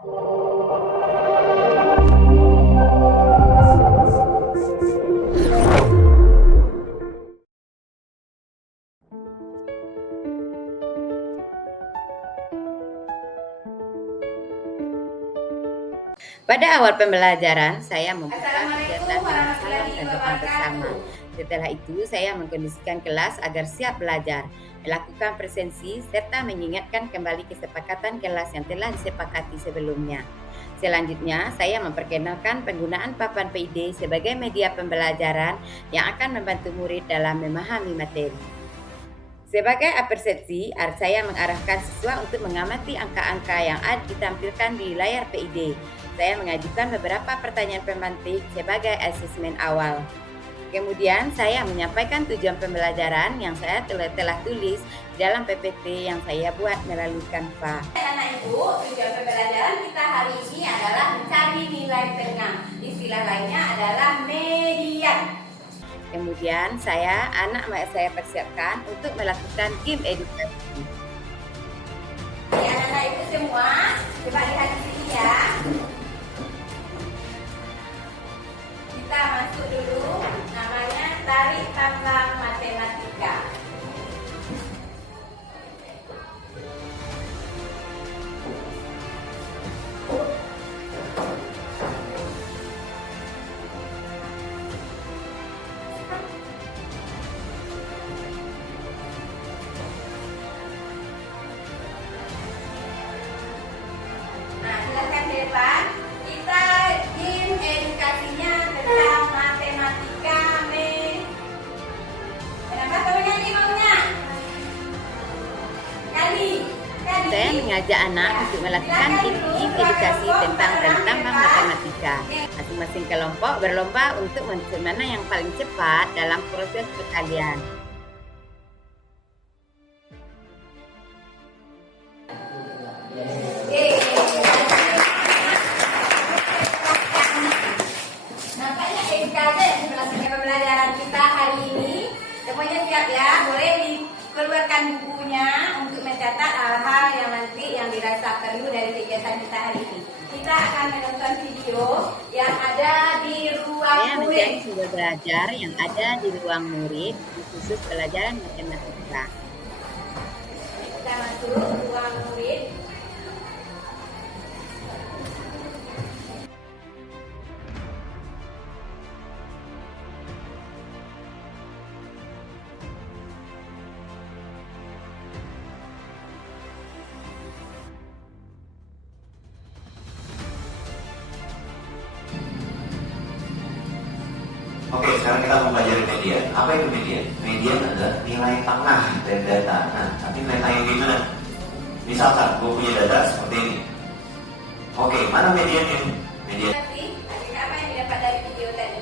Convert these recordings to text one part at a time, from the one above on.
Pada awal pembelajaran, saya membuka kegiatan dengan salam dan doa bersama. Setelah itu, saya mengkondisikan kelas agar siap belajar, melakukan presensi, serta mengingatkan kembali kesepakatan kelas yang telah disepakati sebelumnya. Selanjutnya, saya memperkenalkan penggunaan papan PID sebagai media pembelajaran yang akan membantu murid dalam memahami materi. Sebagai persepsi, saya mengarahkan siswa untuk mengamati angka-angka yang ditampilkan di layar PID. Saya mengajukan beberapa pertanyaan pemantik sebagai asesmen awal. Kemudian saya menyampaikan tujuan pembelajaran yang saya telah tulis dalam PPT yang saya buat melalui Canva. Anak ibu, tujuan pembelajaran kita hari ini adalah mencari nilai tengah. Istilah lainnya adalah median. Kemudian anak saya persiapkan untuk melakukan game edukasi. Anak-anak ibu semua, coba lihat di sini ya. Kita masuk dulu, namanya tarik tambang matematika. Nah, silakan ke depan. Kita game edukasinya tentang matematika. Kenapa kamu nyanyi maunya? Kali. Saya mengajak anak untuk melakukan game edukasi tentang tambang matematika. Masing-masing kelompok berlomba untuk mana yang paling cepat dalam proses perkalian. Nampaknya edukasi yang berdasarkan pembelajaran kita hari ini. Semuanya siap ya, boleh dikeluarkan bukunya untuk mencatat hal-hal yang nanti yang dirasa perlu dari kegiatan kita hari ini. Kita akan menonton video yang ada di ruang Saya murid. mencari sumber belajar yang ada di ruang murid khusus pelajaran matematika. Kita masuk ruang murid. Oke, sekarang kita mau pelajari median. Apa itu median? Median adalah nilai tengah dari data. Nah, nanti nilai tengah gimana? Misalkan, gue punya data seperti ini. Oke, mana mediannya? Median. Nanti, apa yang didapat dari video tadi?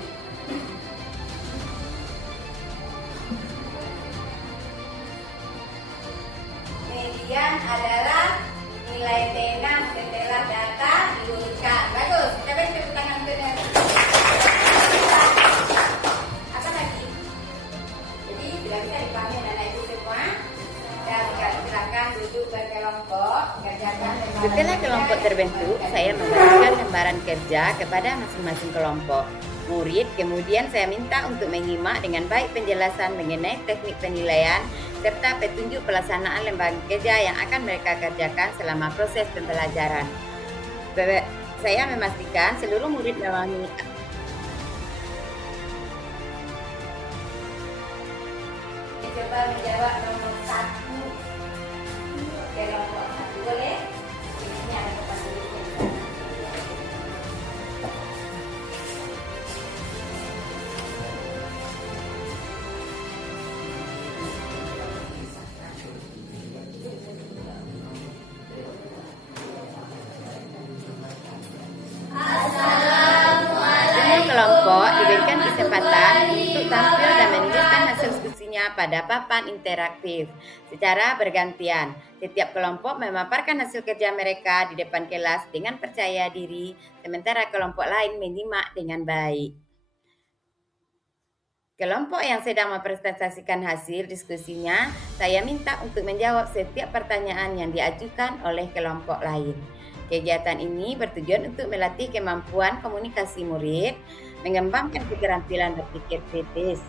Median adalah nilai tengah setelah data diurutkan. Bagus, kita beri tepuk tangan benar. Apa lagi? Jadi sudah bisa dipahami anak ibu semua. Dan silakan duduk berkelompok, kerjakan lembaran. Setelah kelompok terbentuk, saya memberikan lembaran kerja kepada masing-masing kelompok. Murid, kemudian saya minta untuk menyimak dengan baik penjelasan mengenai teknik penilaian serta petunjuk pelaksanaan lembaran kerja yang akan mereka kerjakan selama proses pembelajaran. Saya memastikan seluruh murid memahami Coba menjawab nomor 1. Kelompok 1 boleh? Ini ada tempat tulisnya. semua kelompok diberikan kesempatan untuk tampil dan menuliskan hasil diskusinya pada papan interaktif secara bergantian. Setiap kelompok memaparkan hasil kerja mereka di depan kelas dengan percaya diri, sementara kelompok lain menyimak dengan baik. Kelompok yang sedang mempresentasikan hasil diskusinya, saya minta untuk menjawab setiap pertanyaan yang diajukan oleh kelompok lain. Kegiatan ini bertujuan untuk melatih kemampuan komunikasi murid, mengembangkan keterampilan berpikir kritis.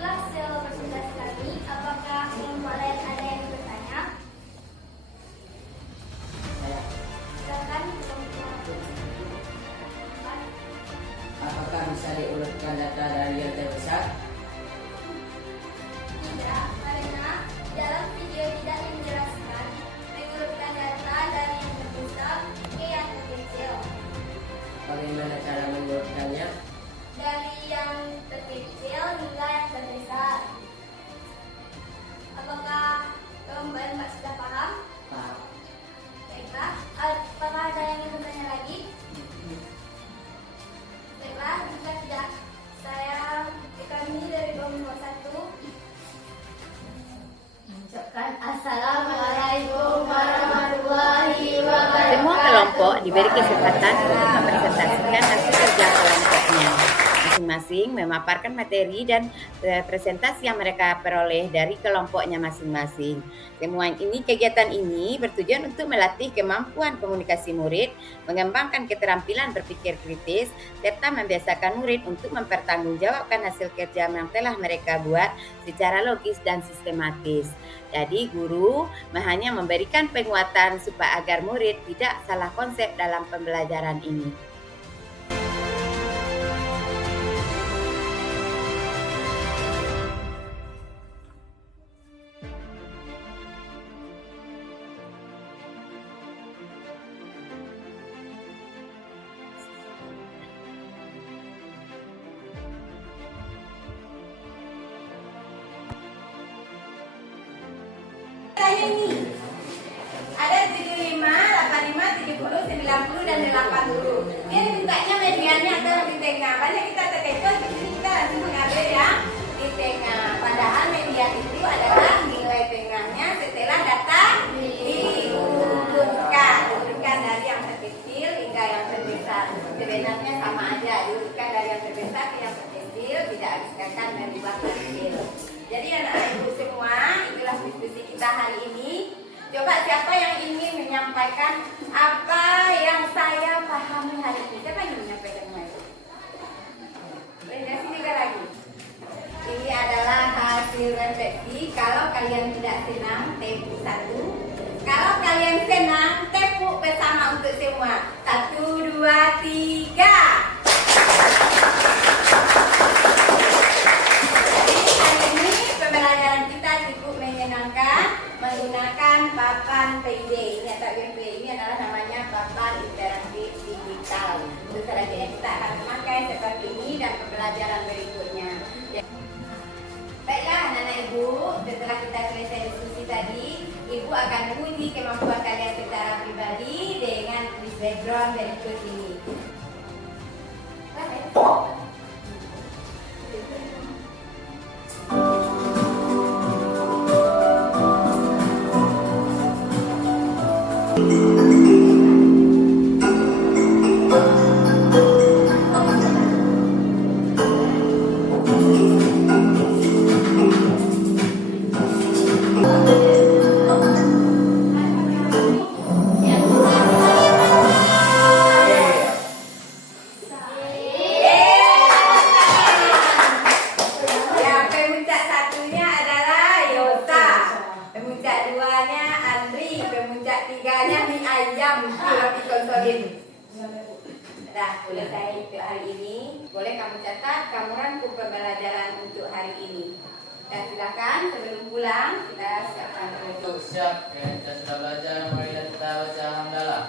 Hasil presentasi kami, apakah kelompok lain ada yang bertanya? Silakan kelompok. Apakah bisa diurutkan data dari yang terbesar? Tidak, karena dalam video tidak menjelaskan mengurutkan data dari yang terbesar ke yang terkecil. Bagaimana cara mengurutkannya? Dari yang terkecil hingga yang terbesar. Apakah Mbak sudah paham? Paham. Baiklah, apakah ada yang ingin bertanya lagi? Baiklah, jika tidak, kami dari kelompok 1 mengucapkan Assalamualaikum warahmatullahi wabarakatuh. Semua kelompok diberi kesempatan untuk mempresentasikan hasil kerja kelompoknya. Masing-masing memaparkan materi dan presentasi yang mereka peroleh dari kelompoknya masing-masing. Kegiatan ini bertujuan untuk melatih kemampuan komunikasi murid, mengembangkan keterampilan berpikir kritis, serta membiasakan murid untuk mempertanggungjawabkan hasil kerja yang telah mereka buat secara logis dan sistematis. Jadi guru hanya memberikan penguatan supaya agar murid tidak salah konsep dalam pembelajaran ini. Ini ada 75, 85, 70, 90 dan 80. Dia mintanya mediannya adalah di tengah. Banyak kita terkecoh di sini kita langsung mengambil yang di tengah. Padahal median itu adalah nilai tengahnya setelah data diurutkan. Diurutkan dari yang terkecil hingga yang terbesar. Sebenarnya sama aja, diurutkan dari yang terbesar ke yang terkecil, tidak haruskan dari belakang kecil. Jadi anak-anak ibu semua, itulah diskusi kita hari ini. Coba siapa yang ingin menyampaikan apa yang saya pahami hari ini? Siapa yang ingin menyampaikan itu? Boleh dari sini lagi. Ini adalah hasil refleksi. Kalau kalian tidak senang, tepuk 1. Kalau kalian senang, tepuk bersama untuk semua. 1, 2, 3. Pembelajaran kita cukup menyenangkan menggunakan papan PID. Ini atau ini adalah namanya papan interaktif digital. Selanjutnya kita akan memakai seperti ini dan pembelajaran berikutnya. Baiklah anak-anak ibu, setelah kita selesai diskusi tadi, ibu akan uji kemampuan kalian secara pribadi dengan tulis background berikut ini. Selesai untuk hari ini. Boleh kamu catat, kamu rangkum pembelajaran untuk hari ini. Dan silakan sebelum pulang kita siapkan dulu. Siap, kita sudah belajar, mari kita baca hamdalah.